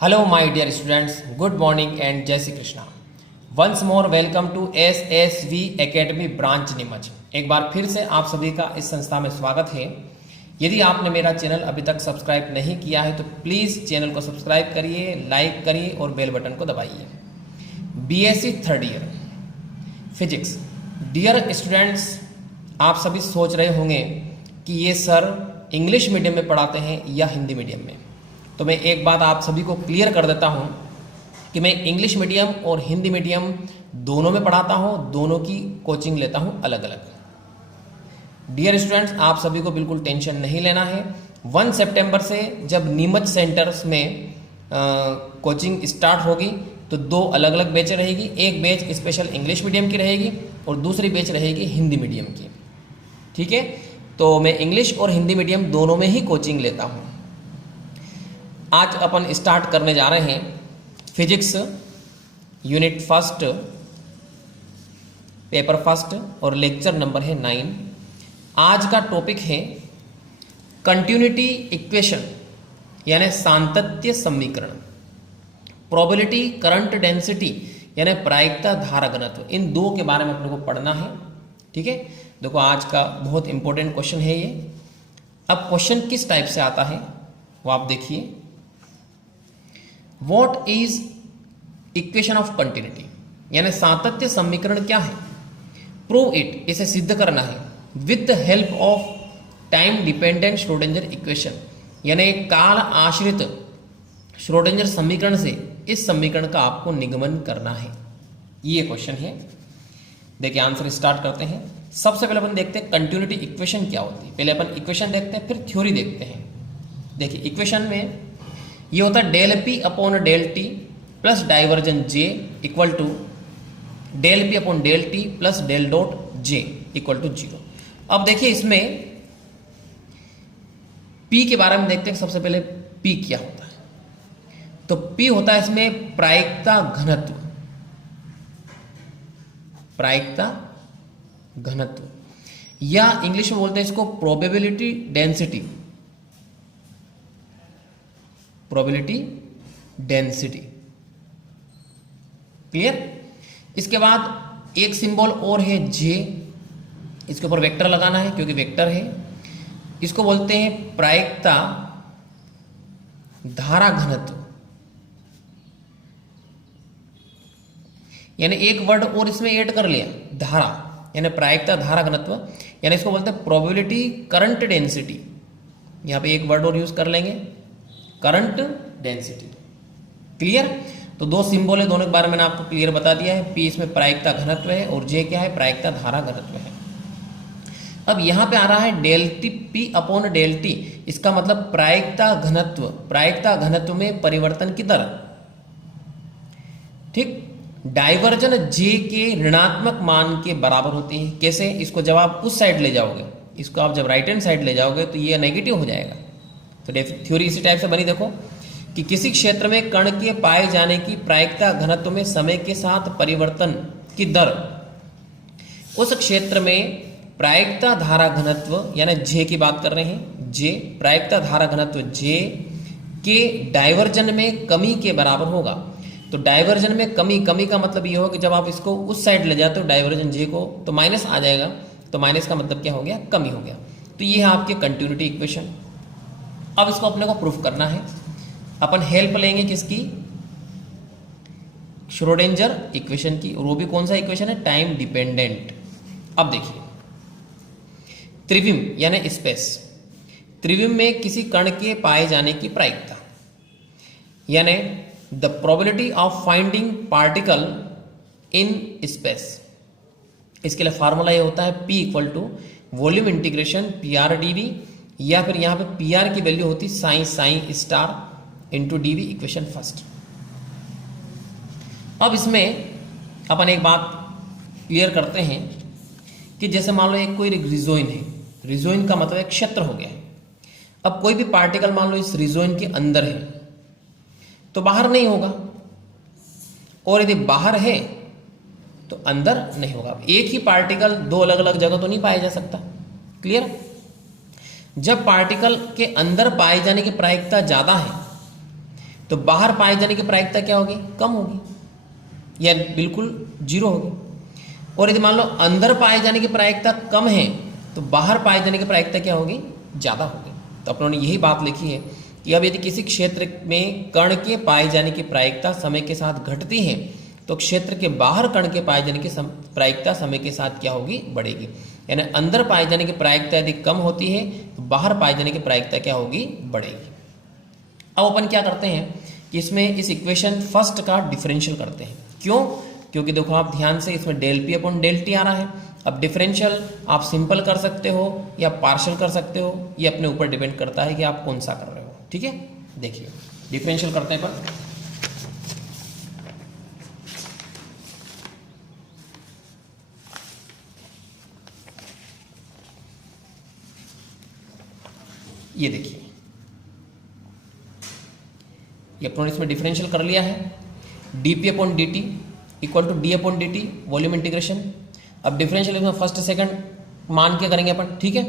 Hello, my dear students. Good morning and Jai Shri Krishna. Once more, welcome to SSV Academy branch Neemuch. एक बार फिर से आप सभी का इस संस्था में स्वागत है। यदि आपने मेरा चैनल अभी तक सब्सक्राइब नहीं किया है तो प्लीज़ चैनल को सब्सक्राइब करिए, लाइक करिए और बेल बटन को दबाइए। BSc third year physics. Dear students, आप सभी सोच रहे होंगे कि ये सर इंग्लिश मीडियम में पढ़ाते हैं या हिंदी मीडियम में। तो मैं एक बात आप सभी को क्लियर कर देता हूँ कि मैं इंग्लिश मीडियम और हिंदी मीडियम दोनों में पढ़ाता हूँ, दोनों की कोचिंग लेता हूँ अलग अलग। डियर स्टूडेंट्स, आप सभी को बिल्कुल टेंशन नहीं लेना है। 1 सितंबर से जब नीमच सेंटर्स में कोचिंग स्टार्ट होगी तो 2 अलग अलग बैच रहेगी। एक बैच स्पेशल इंग्लिश मीडियम की रहेगी और दूसरी बैच रहेगी हिंदी मीडियम की। ठीक है, तो मैं इंग्लिश और हिंदी मीडियम दोनों में ही कोचिंग लेता हूँ। आज अपन स्टार्ट करने जा रहे हैं physics unit first, paper first और लेक्चर नंबर है 9। आज का टॉपिक है कंटिन्यूटी इक्वेशन यानी सातत्य समीकरण, प्रोबेबिलिटी करंट डेंसिटी यानी प्रायिकता धारा घनत्व। इन दो के बारे में अपने को पढ़ना है। ठीक है, देखो आज का बहुत इंपॉर्टेंट क्वेश्चन है ये। अब क्वेश्चन किस टाइप से आता है वो आप देखिए। What is equation of continuity यानी सातत्य समीकरण क्या है? प्रूव इट, इसे सिद्ध करना है with the help of time dependent Schrodinger equation यानी काल आश्रित श्रोडिंगर समीकरण से इस समीकरण का आपको निगमन करना है। ये क्वेश्चन है। देखिए आंसर स्टार्ट करते हैं। सबसे पहले अपन देखते हैं कंटिन्यूटी इक्वेशन क्या होती है। पहले अपन इक्वेशन देखते हैं, फिर थ्योरी देखते हैं। देखिए इक्वेशन में ये होता है del P upon del t plus divergence j equal to del P upon del t plus del dot j equal to 0। अब देखिए इसमें पी के बारे में देखते हैं। सबसे पहले पी क्या होता है, तो पी होता है इसमें प्रायिकता घनत्व, प्रायिकता घनत्व या इंग्लिश में बोलते हैं इसको probability density, probability density. Clear? इसके बाद एक सिंबल और है जे, इसके ऊपर वेक्टर लगाना है क्योंकि वेक्टर है। इसको बोलते हैं प्रायिकता धारा घनत्व, यानी एक वर्ड और इसमें ऐड कर लिया धारा, यानी प्रायिकता धारा घनत्व, यानी इसको बोलते हैं प्रोबेबिलिटी करंट डेंसिटी। यहां पे एक वर्ड और यूज कर लेंगे, करंट डेंसिटी। क्लियर? तो 2 सिंबल है, दोनों के बारे में मैंने आपको क्लियर बता दिया है। पी इसमें प्रायिकता घनत्व है और जे क्या है, प्रायिकता धारा घनत्व है। अब यहां पे आ रहा है del t p upon del t, इसका मतलब प्रायिकता घनत्व, प्रायिकता घनत्व में परिवर्तन की दर। ठीक, डाइवर्जन जे के ऋणात्मक मान के बराबर होती है। कैसे? इसको जब आप उस साइड ले जाओगे, इसको आप जब राइट हैंड साइड ले जाओगे तो ये नेगेटिव हो जाएगा। तो थ्योरी इसी टाइप से बनी। देखो कि किसी क्षेत्र में कण के पाए जाने की प्रायिकता घनत्व में समय के साथ परिवर्तन की दर, उस क्षेत्र में प्रायिकता धारा घनत्व यानी जे की बात कर रहे हैं, जे प्रायिकता धारा घनत्व जे के डाइवर्जन में कमी के बराबर होगा। तो डाइवर्जन में कमी, कमी का मतलब ये होगा कि जब आप इसको उस साइड ले जाते हो डाइवर्जन जे को तो माइनस आ जाएगा। तो माइनस का मतलब क्या हो गया, कमी हो गया। तो ये है आपके कंटिन्यूटी इक्वेशन। अब इसको अपने को प्रूफ करना है। अपन हेल्प लेंगे किसकी, श्रोडिंगर इक्वेशन की, और वो भी कौन सा इक्वेशन है, टाइम डिपेंडेंट। अब देखिए त्रिविम यानी स्पेस, त्रिविम में किसी कण के पाए जाने की प्रायिकता यानी the probability of finding particle in space. इसके लिए फार्मूला ये होता है P equal to volume integration PR dV, या फिर यहां पे PR की वैल्यू होती sign star into dV equation first. अब इसमें अपन एक बात क्लियर करते हैं कि जैसे मान लो एक कोई रिजोइन है, रिजोइन का मतलब एक क्षेत्र हो गया। अब कोई भी पार्टिकल मान लो इस रिजोइन के अंदर है तो बाहर नहीं होगा, और यदि बाहर है तो अंदर नहीं होगा। एक ही पार्टिकल 2 अलग अलग जगह तो नहीं पाया जा सकता। क्लियर? जब पार्टिकल के अंदर पाए जाने की प्रायिकता ज्यादा है तो बाहर पाए जाने की प्रायिकता क्या होगी, कम होगी या बिल्कुल जीरो होगी। और यदि मान लो अंदर पाए जाने की प्रायिकता कम है तो बाहर पाए जाने की प्रायिकता क्या होगी, ज़्यादा होगी। तो अपनों ने यही बात लिखी है कि अब यदि किसी क्षेत्र में कण के पाए जाने की प्रायिकता समय के साथ घटती है तो क्षेत्र के बाहर कण के पाए जाने की प्रायिकता समय के साथ क्या होगी, बढ़ेगी। यानी अंदर पाए जाने की प्रायिकता यदि कम होती है तो बाहर पाए जाने की प्रायिकता क्या होगी, बढ़ेगी। अब अपन क्या करते हैं कि इसमें इस इक्वेशन फर्स्ट का डिफरेंशियल करते हैं। क्यों? क्योंकि देखो आप ध्यान से, इसमें del P upon del T आ रहा है। अब डिफरेंशियल आप सिंपल कर सकते हो या पार्शियल कर सकते हो, ये अपने ऊपर डिपेंड करता है कि आप कौन सा कर रहे हो। ठीक है, देखिए डिफरेंशियल करते हैं पर ये देखिए, ये अपनों ने इसमें डिफरेंशियल कर लिया है। D p upon D t equal to d upon D t volume integration. अब डिफरेंशियल इसमें फर्स्ट सेकंड मान के करेंगे अपन, ठीक है।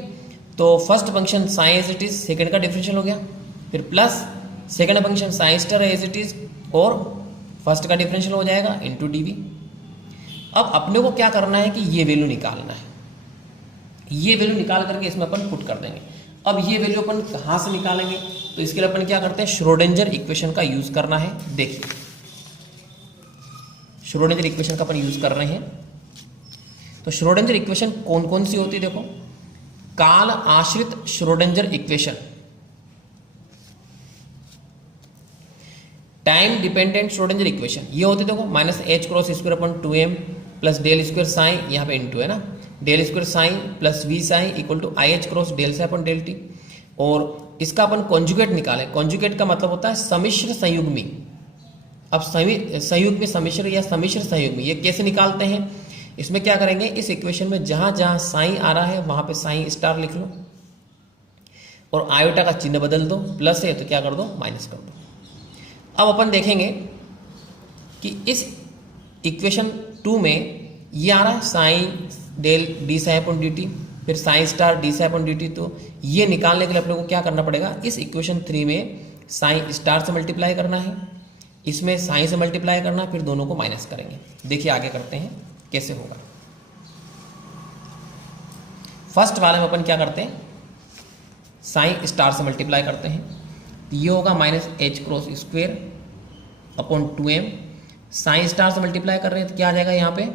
तो first function psi as it is, second का डिफरेंशियल हो गया, फिर plus second function psi star as it is और फर्स्ट का डिफरेंशियल हो जाएगा इनटू डीवी। अब अपने को क्या करना है कि ये वैल्यू निकालना है, ये वैल्यू निकाल करके इसमें अपन पुट कर देंगे। अब ये वैल्यू अपन कहाँ से निकालेंगे, तो इसके लिए अपन क्या करते हैं, श्रोडिंगर इक्वेशन का यूज करना है। देखिए श्रोडिंगर इक्वेशन का अपन यूज कर रहे हैं। तो श्रोडिंगर इक्वेशन कौन कौन सी होती है, देखो काल आश्रित Schrodinger equation, time dependent Schrodinger equation, ये होती देखो minus h cross square upon 2m plus del square psi, यहाँ पे इनटू है ना, del square psi plus v psi equal to i h cross del sign upon del T. और इसका अपन conjugate निकालें। कॉन्जुगेट का मतलब होता है सम्मिश्र संयुग्मी। अब संयुग्मी सम्मिश्र या सम्मिश्र संयुग्मी ये कैसे निकालते हैं, इसमें क्या करेंगे, इस इक्वेशन में जहां जहां साइन आ रहा है वहां पे साइन स्टार लिख लो और आयोटा का चिन्ह बदल दो, प्लस है तो क्या कर दो, माइनस कर दो। अब अपन देखेंगे कि इस इक्वेशन 2 में ये आ रहा है sine del D sine upon D T, फिर sine star D sine upon D T. तो ये निकालने के लिए अपने को क्या करना पड़ेगा, इस इक्वेशन 3 में साइन स्टार से मल्टीप्लाई करना है, इसमें साइन से मल्टीप्लाई करना, फिर दोनों को माइनस करेंगे। देखिए आगे करते हैं कैसे होगा। फर्स्ट वाले में अपन क्या करते हैं, साइन स्टार से मल्टीप्लाई करते हैं, तो ये होगा minus h cross square upon 2m। Sine star से मल्टीप्लाई कर रहे हैं तो क्या आ जाएगा यहाँ पे,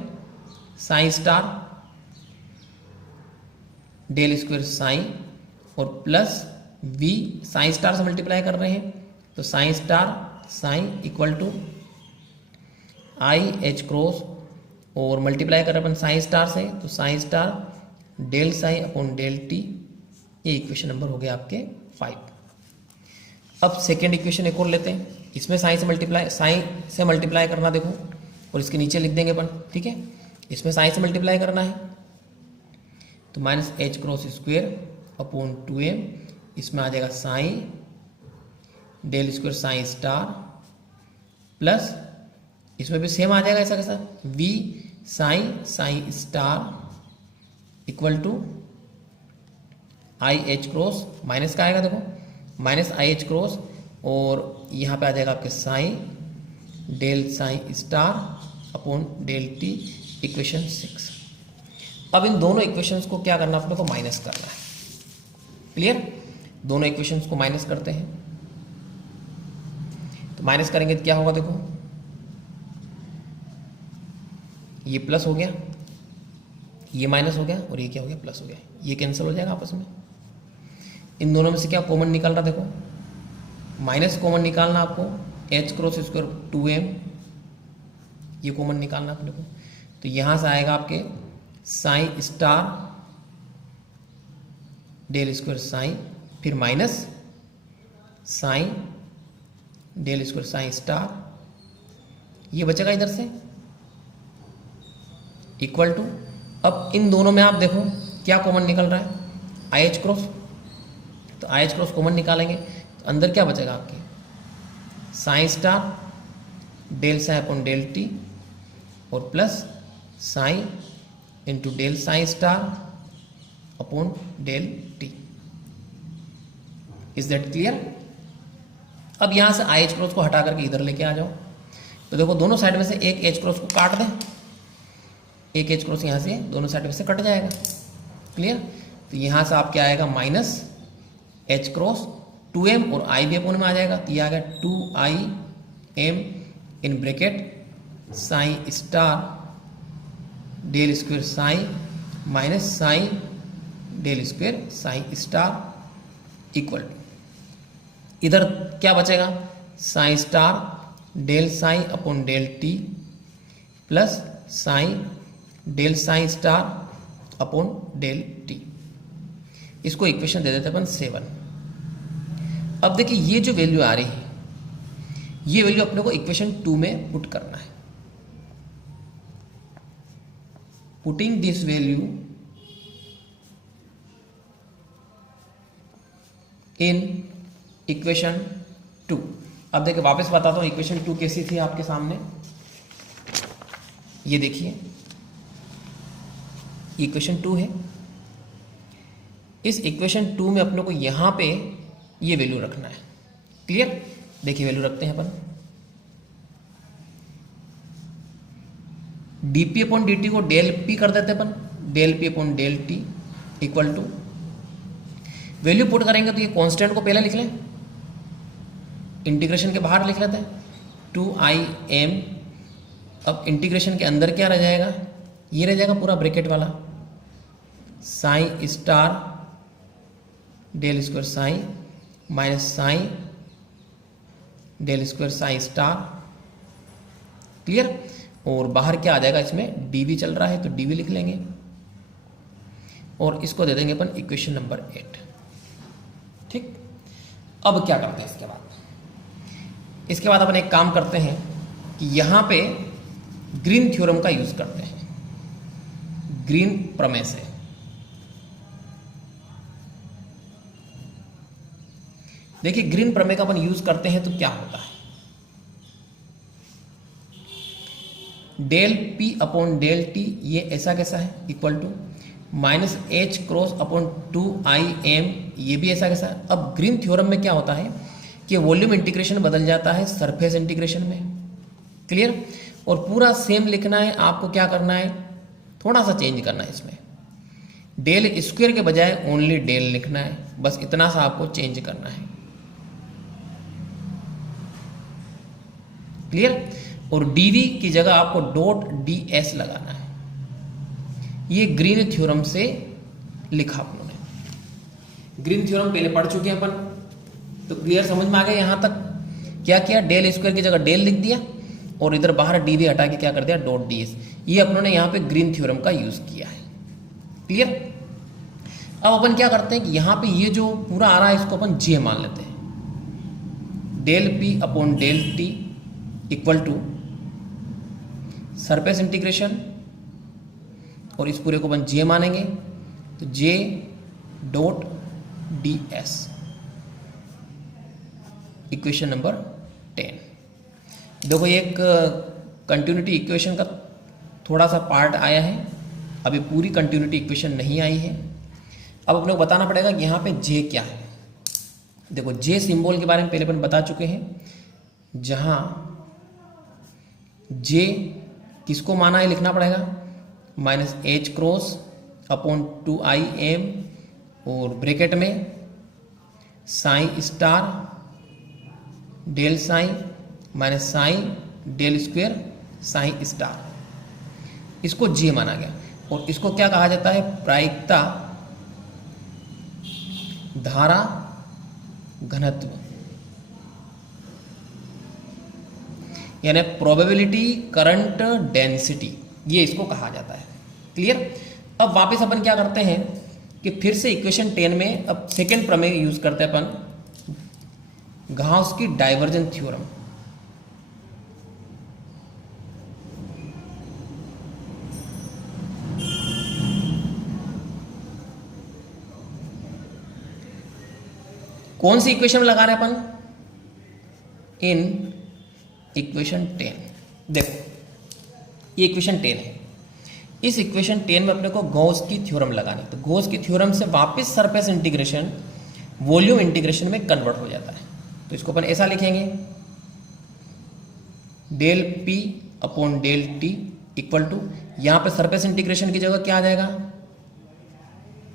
sine star del square sine और प्लस v, साइन स्टार से मल्टीप्लाई कर रहे हैं तो sine star sine equal to i h cross और मल्टीप्लाई कर रहे हैं अपन साइन स्टार से तो sine star del sign upon del t. ये इक्वेशन नंबर हो गया आपके 5। अब सेकेंड इक्वेशन एक और लेते हैं, इसमें साइन से मल्टीप्लाई करना देखो और इसके नीचे लिख देंगे अपन, ठीक है। इसमें साइन से मल्टीप्लाई करना है तो minus h cross square upon 2m, इसमें आ जाएगा sine del square sine star plus इसमें भी सेम आ जाएगा ऐसा कैसा, v sine star equal to i h cross, minus का आएगा देखो माइनस आई एच क्रॉस और यहाँ पे आ जाएगा आपके sine del sine star upon del t, equation 6। अब इन दोनों इक्वेशंस को क्या करना, अपने को माइनस करना है। क्लियर, दोनों इक्वेशंस को माइनस करते हैं तो माइनस करेंगे तो क्या होगा, देखो ये प्लस हो गया, ये माइनस हो गया और ये क्या हो गया, प्लस हो गया, ये कैंसिल हो जाएगा आपस में। इन दोनों में से क्या कॉमन निकल रहा, देखो माइनस कॉमन निकालना आपको, एच क्रॉस स्क्वायर 2m ये कॉमन निकालना अपने को। तो यहां से आएगा आपके sine star del square sine फिर minus sine del square sine star, ये बचेगा इधर से इक्वल टू। अब इन दोनों में आप देखो क्या कॉमन निकल रहा है, आई एच क्रॉस, तो आई एच क्रॉस कॉमन निकालेंगे तो अंदर क्या बचेगा आपके, sine star del sign upon del T और plus sine into del sine star upon del T. Is that clear. अब यहाँ से आई एच क्रॉस को हटा करके इधर लेके आ जाओ, तो देखो दोनों साइड में से एक एच क्रॉस को काट दें, एक एच क्रॉस यहाँ से दोनों साइड में से कट जाएगा। क्लियर? तो यहाँ से आप क्या आएगा, माइनस एच क्रॉस 2m और आई भी अपोन में आ जाएगा, तो ये आ गया 2im in bracket sine star del square sine minus sine del square sine star equal to, इधर क्या बचेगा, sine star del sign upon del t plus sine del sine star upon del t. इसको equation दे देते अपन 7। अब देखिए ये जो वैल्यू आ रही है, ये वैल्यू अपने को इक्वेशन 2 में पुट करना है। Putting this value in equation 2। अब देखिए वापस बताता हूं इक्वेशन 2 कैसी थी आपके सामने, ये देखिए इक्वेशन 2 है। इस इक्वेशन 2 में अपने को यहां पे ये वैल्यू रखना है। क्लियर? देखिए वैल्यू रखते हैं अपन, dp अपॉन dt को डेल p कर देते अपन, del p upon del T equal to, value put करेंगे तो ये कांस्टेंट को पहले लिख लें, इंटीग्रेशन के बाहर लिख लेते हैं 2im। अब इंटीग्रेशन के अंदर क्या रह जाएगा, ये रह जाएगा पूरा ब्रैकेट वाला sine star del square sine minus sine del square sine star. Clear? और बाहर क्या आ जाएगा, इसमें dv चल रहा है तो dv लिख लेंगे और इसको दे देंगे अपन इक्वेशन नंबर 8। ठीक? अब क्या करते हैं इसके बाद, इसके बाद अपन एक काम करते हैं कि यहां पे ग्रीन थ्योरम का यूज करते हैं, ग्रीन प्रमेय से। देखिए ग्रीन प्रमेय का अपन यूज करते हैं तो क्या होता है, del p upon del t, ये ऐसा कैसा है, equal to minus h cross upon 2im, ये भी ऐसा कैसा है। अब ग्रीन थ्योरम में क्या होता है कि वॉल्यूम इंटीग्रेशन बदल जाता है सरफेस इंटीग्रेशन में। क्लियर? और पूरा सेम लिखना है, आपको क्या करना है, थोड़ा सा चेंज करना है इसमें, डेल स्क्वायर के बजाय ओनली डेल लिखना है, बस इतना सा आपको चेंज करना है। क्लियर? और dv की जगह आपको डॉट ds लगाना है। ये ग्रीन थ्योरम से लिखा अपन ने, ग्रीन थ्योरम पहले पढ़ चुके हैं अपन, तो क्लियर समझ में आ गया। यहां तक क्या किया, डेल स्क्वायर की जगह डेल लिख दिया और इधर बाहर dv हटा के क्या कर दिया, डॉट ds। ये अपनों ने यहां पे ग्रीन थ्योरम का यूज किया है। क्लियर? अब अपन क्या करते हैं कि यहां पे ये जो पूरा आ रहा है इसको अपन j मान लेते हैं, del p upon del T equal to surface integration, और इस पूरे को अपन j मानेंगे तो j dot ds, equation number 10। देखो ये एक कंटिन्यूटी इक्वेशन का थोड़ा सा पार्ट आया है, अभी पूरी कंटिन्यूटी इक्वेशन नहीं आई है। अब अपने को बताना पड़ेगा कि यहाँ पे j क्या है। देखो j सिंबल के बारे में पहले अपन बता चुके हैं, जहाँ j किसको माना है लिखना पड़ेगा, minus h cross upon 2im और ब्रैकेट में sine star del sine minus sine del square sine star, इसको j माना गया। और इसको क्या कहा जाता है, प्रायिकता धारा घनत्व, यानी प्रोबेबिलिटी करंट डेंसिटी, ये इसको कहा जाता है। क्लियर? अब वापस अपन क्या करते हैं कि फिर से इक्वेशन 10 में अब सेकेंड प्रमेय यूज करते हैं अपन, गाउस की डाइवर्जेंस थ्योरम। कौन सी इक्वेशन लगा रहे हैं अपन, इन इक्वेशन 10। देखो ये इक्वेशन 10 है, इस इक्वेशन 10 में अपने को गॉस की थ्योरम लगानी, तो गॉस की थ्योरम से वापस सरफेस इंटीग्रेशन वॉल्यूम इंटीग्रेशन में कन्वर्ट हो जाता है। तो इसको अपन ऐसा लिखेंगे, del P upon del T equal to, यहां पे सरफेस इंटीग्रेशन की जगह क्या आ जाएगा,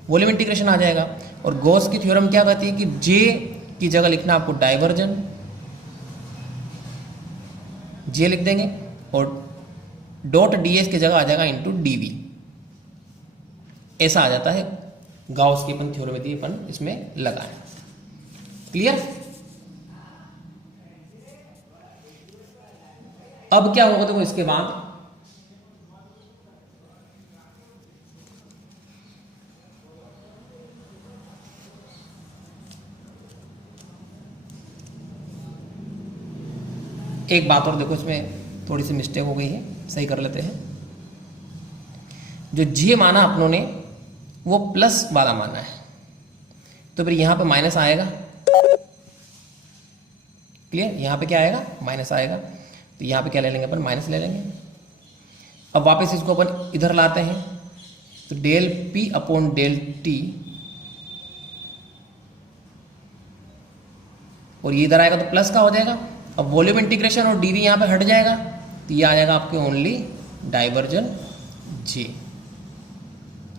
वॉल्यूम इंटीग्रेशन आ जाएगा। और गॉस की थ्योरम क्या कहती है कि जे की जगह लिखना आपको डाइवर्जन, जे लिख देंगे और डॉट ds की जगह आ जाएगा इनटू dv, ऐसा आ जाता है। गाउस की अपन थ्योरम यदि अपन इसमें लगाएं। क्लियर? अब क्या होगा, देखो इसके बाद एक बात और देखो, इसमें थोड़ी सी मिस्टेक हो गई है, सही कर लेते हैं। जो जे माना अपनों ने वो प्लस वाला माना है, तो फिर यहां पे माइनस आएगा। क्लियर? यहां पे क्या आएगा, माइनस आएगा। तो यहां पे क्या ले लेंगे अपन, माइनस ले लेंगे। अब वापस इसको अपन इधर लाते हैं, तो del P upon del T, और ये इधर आएगा तो प्लस का हो जाएगा। अब वॉल्यूम इंटीग्रेशन और डीवी यहां पे हट जाएगा, तो ये आ जाएगा आपके ओनली डाइवर्जन जे,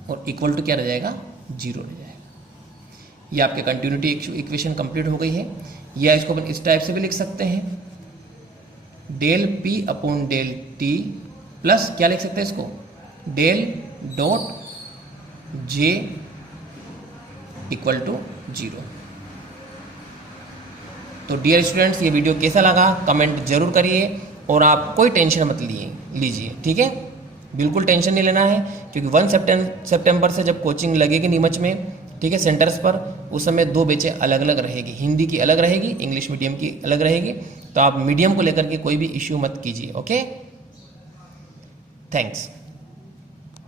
और इक्वल टू क्या रह जाएगा, 0 रह जाएगा। ये आपके कंटिन्यूटी इक्वेशन कंप्लीट हो गई है। या इसको अपन इस टाइप से भी लिख सकते हैं, del P upon del t plus क्या लिख सकते हैं इसको, del dot j equal to 0। तो डियर स्टूडेंट्स, ये वीडियो कैसा लगा कमेंट जरूर करिए, और आप कोई टेंशन मत लीजिए, ठीक है? बिल्कुल टेंशन नहीं लेना है, क्योंकि 1 सितंबर से जब कोचिंग लगेगी नीमच में, ठीक है, सेंटर्स पर, उस समय 2 बैचें अलग अलग रहेगी, हिंदी की अलग रहेगी, इंग्लिश मीडियम की अलग रहेगी। तो आप मीडियम को लेकर के कोई भी इश्यू मत कीजिए। Okay, thanks.